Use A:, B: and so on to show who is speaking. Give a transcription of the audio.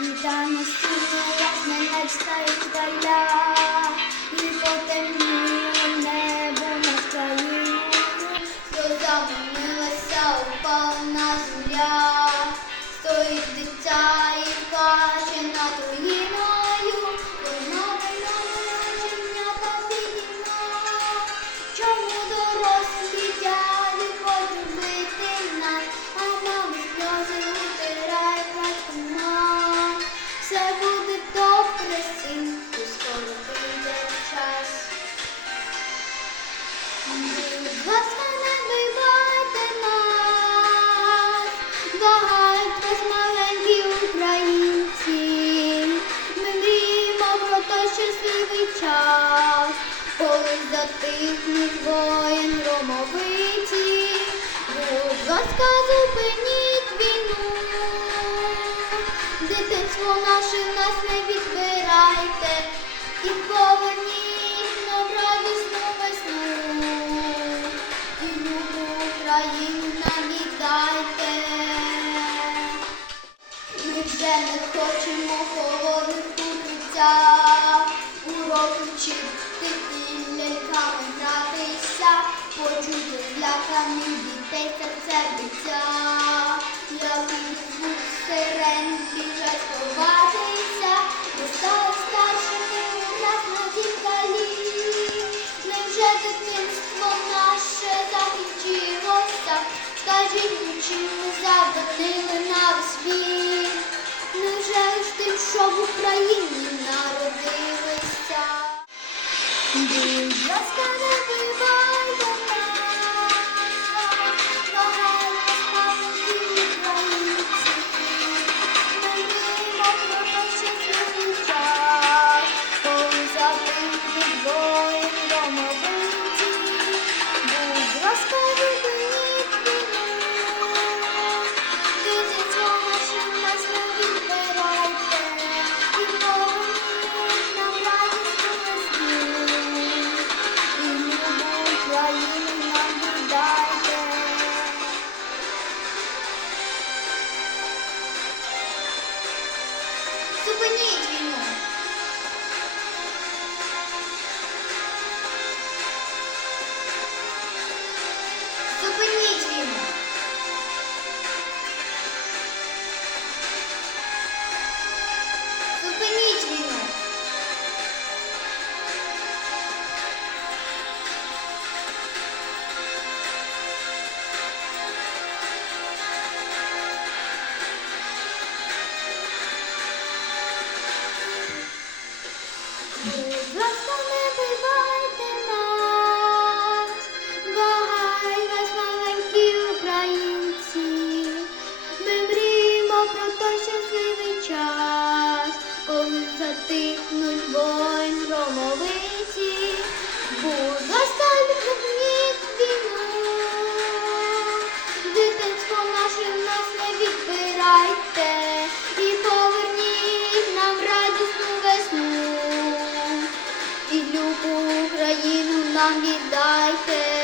A: Вітання стілась, не надстають поля, і потемніло коли затихнуть воїн громовиті. Будь ласка, зупиніть війну, дитинство наше в нас не відбирайте і поверніть нам радісну весну. І любу Україну віддайте. Ми вже не хочемо холодних укриття, уроки вчити почути злякані дітей серце биття, як звук сирен біжать ховатися, достали старшими у нас на діталі. Невже дитинство наше закінчилося? Скажіть, чим ми завинили на весь світ? Невже ж тим, що в Україні народилися? Будь коли затихнуть воїн громовиті. Будь ласка, відгукніть війну, дитинство наше нас не відбирайте і поверніть нам радісну весну і любу Україну нам віддайте.